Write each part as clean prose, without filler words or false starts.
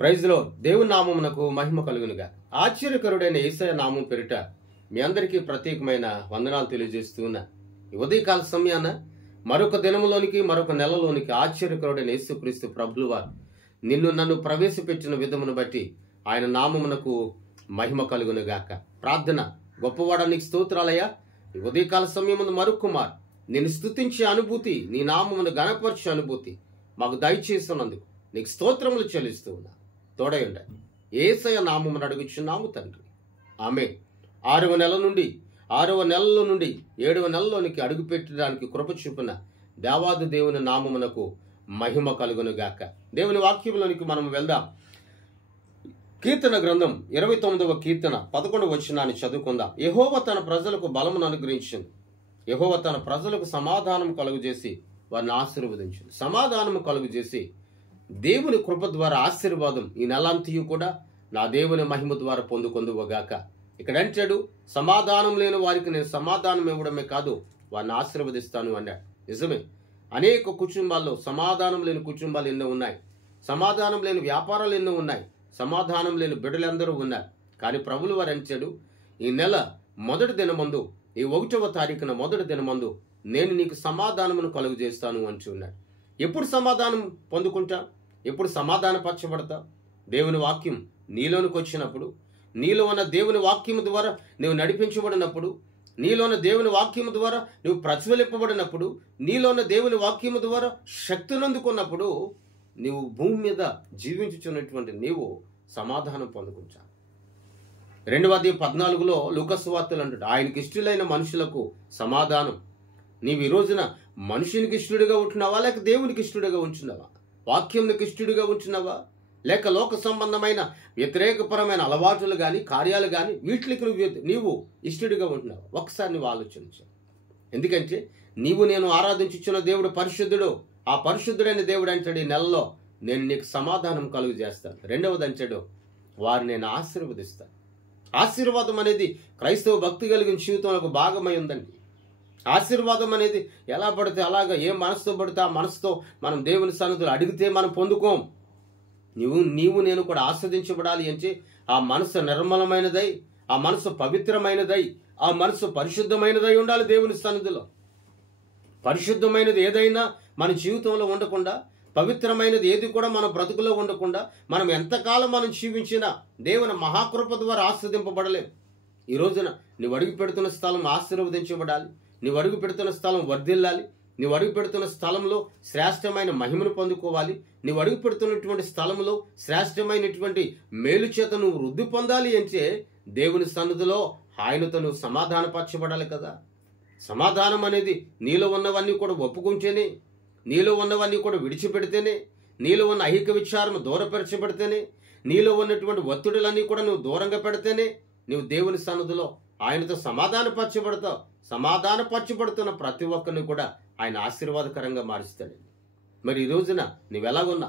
ప్రైజ్లో దేవుని నామమునకు మహిమ కలుగునుగా. ఆశ్చర్యకరుడైన యేసయ్య నామం పేరిట మీ అందరికీ ప్రత్యేకమైన వందనాలు తెలియజేస్తూ ఉన్నా. ఈ ఉదయకాల సమయాన మరొక దినములోనికి మరొక నెలలోనికి ఆశ్చర్యకరుడైన యేసుక్రీస్తు ప్రభులు వారు నిన్ను నన్ను ప్రవేశపెట్టిన విధమును బట్టి ఆయన నామమునకు మహిమ కలుగునుగాక. ప్రార్థన. గొప్పవాడానికి స్తోత్రాలయ్యా. ఈ ఉదయకాల సమయమున మరొకమారు నేను స్తుతించే అనుభూతి, నీ నామమును గణపరిచే అనుభూతి మాకు దయచేస్తున్నందుకు నీకు స్తోత్రములు చెల్లిస్తూ ఉన్నా. తోడయుండ యేసయ్య నామమును అడుగుచున్నాము తండ్రి. ఆమేన్. 6వ నెలలో నుండి 7వ నెలలోనికి అడుగు పెట్టడానికి కృప చూపిన దేవాది దేవుని నామమునకు మహిమ కలుగునుగాక. దేవుని వాక్యంలోనికి మనం వెళ్దాం. కీర్తన గ్రంథం 29వ కీర్తన 11వ వచనాన్ని చదువుకుందాం. యెహోవా తన ప్రజలకు బలమును అనుగ్రహించింది. యెహోవా తన ప్రజలకు సమాధానం కలుగజేసి వారిని ఆశీర్వదించింది. సమాధానము కలుగజేసి దేవుని కృప ద్వారా ఆశీర్వాదం ఈ నెలంతయు కూడా నా దేవుని మహిమ ద్వారా పొందుకొందువగాక. ఇక్కడ అంటాడు, సమాధానం లేని వారికి నేను సమాధానం ఇవ్వడమే కాదు వారిని ఆశీర్వదిస్తాను అన్నాడు. నిజమే. అనేక కుటుంబాల్లో సమాధానం లేని కుటుంబాలు ఎన్నో ఉన్నాయి. సమాధానం లేని వ్యాపారాలు ఎన్నో ఉన్నాయి. సమాధానం లేని బిడ్డలందరూ ఉన్నారు. కానీ ప్రభులు వారు అంటాడు, ఈ నెల మొదటి దినమందు, ఈ 1వ తారీఖున మొదటి దినమందు నేను నీకు సమాధానమును కలుగు చేస్తాను అంటూ ఉన్నాడు. ఎప్పుడు సమాధానం పొందుకుంటా? ఎప్పుడు సమాధానపరచబడతా? దేవుని వాక్యం నీలోనికి వచ్చినప్పుడు, నీలో ఉన్న దేవుని వాక్యం ద్వారా నువ్వు నడిపించబడినప్పుడు, నీలో ఉన్న దేవుని వాక్యం ద్వారా నువ్వు ప్రజ్వలింపబడినప్పుడు, నీలో ఉన్న దేవుని వాక్యం ద్వారా శక్తినందుకున్నప్పుడు నీవు భూమి మీద జీవించుచున్నటువంటి నీవు సమాధానం పొందుకుంటా. 2:14 లూకా సువార్తలు అంటాడు, ఆయనకి ఇష్టలైన మనుషులకు సమాధానం. నీవు ఈ రోజున మనుషునికి ఇష్టడుగా ఉంటున్నావా, లేక దేవునికి ఇష్టడుగా ఉంటున్నావా? వాక్యంకి ఇష్టడుగా ఉంటున్నావా, లేక లోక సంబంధమైన వ్యతిరేకపరమైన అలవాటులు కానీ కార్యాలు కానీ వీటికి నీవు ఇష్టడుగా ఉంటున్నావా? ఒకసారి నువ్వు ఆలోచించు. ఎందుకంటే నీవు నేను ఆరాధించుచున్న దేవుడు పరిశుద్ధుడు. ఆ పరిశుద్ధుడైన దేవుడు అంటాడు, ఈ నెలలో నేను నీకు సమాధానం కలుగు చేస్తాను. 2వది అంటాడు, వారిని నేను ఆశీర్వదిస్తాను. ఆశీర్వాదం అనేది క్రైస్తవ భక్తి కలిగిన జీవితంలో ఒక భాగమై ఉందండి. ఆశీర్వాదం అనేది ఎలా పడితే అలాగా, ఏ మనసుతో పడితే ఆ మనసుతో మనం దేవుని సన్నిధిలో అడిగితే మనం పొందుకోం. నీవు నేను కూడా ఆస్వాదించబడాలి అంటే ఆ మనసు నిర్మలమైనదై, ఆ మనసు పవిత్రమైనదై, ఆ మనసు పరిశుద్ధమైనదై ఉండాలి. దేవుని సన్నిధిలో పరిశుద్ధమైనది ఏదైనా మన జీవితంలో ఉండకుండా, పవిత్రమైనది ఏది కూడా మన బ్రతుకులో ఉండకుండా మనం ఎంతకాలం మనం జీవించినా దేవుని మహాకృప ద్వారా ఆస్వాదింపబడలేం. ఈ రోజున నువ్వు అడుగు పెడుతున్న స్థలం ఆశీర్వదించబడాలి. నువ్వు అడుగు పెడుతున్న స్థలం వర్ధిల్లాలి. నువ్వు అడుగు పెడుతున్న స్థలంలో శ్రేష్టమైన మహిమను పొందుకోవాలి. నువ్వు అడుగు పెడుతున్నటువంటి స్థలంలో శ్రేష్టమైనటువంటి మేలు చేత నువ్వు వృద్ధి పొందాలి అంటే దేవుని సన్నిధిలో ఆయనతో నువ్వు సమాధానపరచబడాలి కదా. సమాధానం అనేది నీలో ఉన్నవన్నీ కూడా ఒప్పుకుంటేనే, నీలో ఉన్నవన్నీ కూడా విడిచిపెడితేనే, నీలో ఉన్న ఐహిక విచారము దూరపరచబడితేనే, నీలో ఉన్నటువంటి ఒత్తిడులన్నీ కూడా నువ్వు దూరంగా పెడితేనే నువ్వు దేవుని సన్నిధిలో ఆయనతో సమాధానపరచబడతావు. సమాధానపరచబడుతున్న ప్రతి ఒక్కరిని కూడా ఆయన ఆశీర్వాదకరంగా మారుస్తాడు. మరి ఈ రోజున నువ్వెలాగున్నా?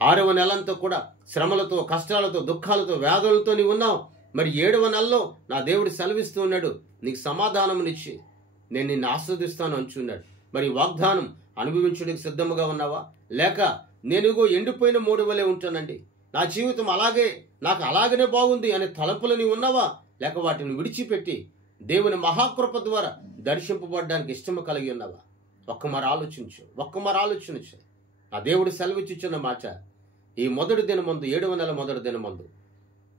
6వ నెలంతా కూడా శ్రమలతో, కష్టాలతో, దుఃఖాలతో, వ్యాధులతో నీవు ఉన్నావు. మరి 7వ నెలలో నా దేవుడు సెలవిస్తూ ఉన్నాడు, నీకు సమాధానమునిచ్చి నేను నిన్ను ఆస్వాదిస్తాను అంటున్నాడు. మరి వాగ్దానం అనుభవించడానికి సిద్ధముగా ఉన్నావా? లేక నేనుగో ఎండిపోయిన మూడు వలె ఉంటానండి, నా జీవితం నాకు అలాగనే బాగుంది అనే తలంపులు నీవు ఉన్నావా? లేక వాటిని విడిచిపెట్టి దేవుని మహాకృప ద్వారా దర్శింపబడడానికి ఇష్టము కలిగి ఉన్నావా? ఒక్కమారు ఆలోచించు. ఆ దేవుడు సెలవిచ్చుచున్న మాట, ఈ మొదటి దినమందు, 7వ నెల మొదటి దినమందు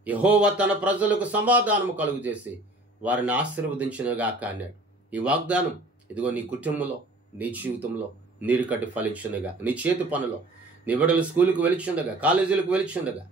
యెహోవా తన ప్రజలకు సమాధానము కలుగు చేసి వారిని ఆశీర్వదించునుగాక అన్నాడు. ఈ వాగ్దానం ఇదిగో నీ కుటుంబంలో, నీ జీవితంలో నీరు కట్టి ఫలించునుగా. నీ చేతి పనులో, నీ బిడ్డలు స్కూలుకు వెలిచుండగా, కాలేజీలకు వెలిచుండగా,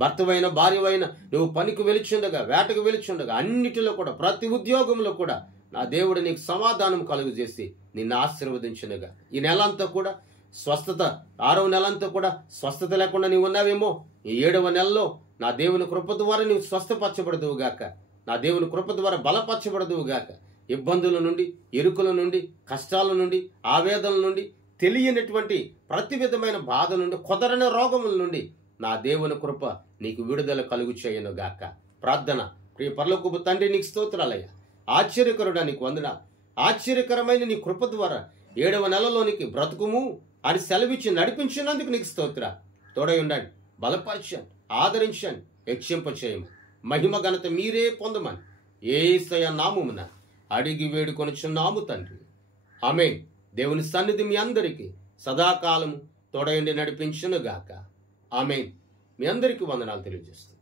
భర్తవైన భార్యవైన నువ్వు పనికి వెలిచుండగా, వేటకు వెలిచుండగా, అన్నిటిలో కూడా ప్రతి ఉద్యోగంలో కూడా నా దేవుడు నీకు సమాధానం కలుగు చేసి నిన్ను ఆశీర్వదించునుగా. ఈ నెలంతా కూడా స్వస్థత, 6వ నెలంతా కూడా స్వస్థత లేకుండా నీవు ఉన్నావేమో, ఈ 7వ నెలలో నా దేవుని కృప ద్వారా నీవు స్వస్థపరచబడదువుగాక. నా దేవుని కృప ద్వారా బలపరచబడదువుగాక. ఇబ్బందుల నుండి, ఇరుకుల నుండి, కష్టాల నుండి, ఆవేదనల నుండి, తెలియనటువంటి ప్రతి విధమైన బాధ నుండి, కుదరని రోగముల నుండి నా దేవుని కృప నీకు విడుదల కలుగు చేయనుగాక. ప్రార్థన. ప్రియ పరలోకపు తండ్రి, నీకు స్తోత్రాలయ్యా. ఆశ్చర్యకరుడా, నీకు వందనాలు. ఆశ్చర్యకరమైన నీ కృప ద్వారా 7వ నెలలోనికి బ్రతుకుము అని సెలవిచ్చి నడిపించినందుకు నీకు స్తోత్ర. తోడై ఉండండి, బలపరచండి, ఆదరించండి, హెచ్చింపచేయమని, మహిమ ఘనత మీరే పొందమని యేసయ్య నామమున అడిగి వేడుకొనుచున్నాము తండ్రి. ఆమేన్. దేవుని సన్నిధి మీ అందరికీ సదాకాలము తోడయుండి నడిపించునుగాక. ఆమేన్. మీ అందరికీ వందనాలు తెలియజేస్తాను.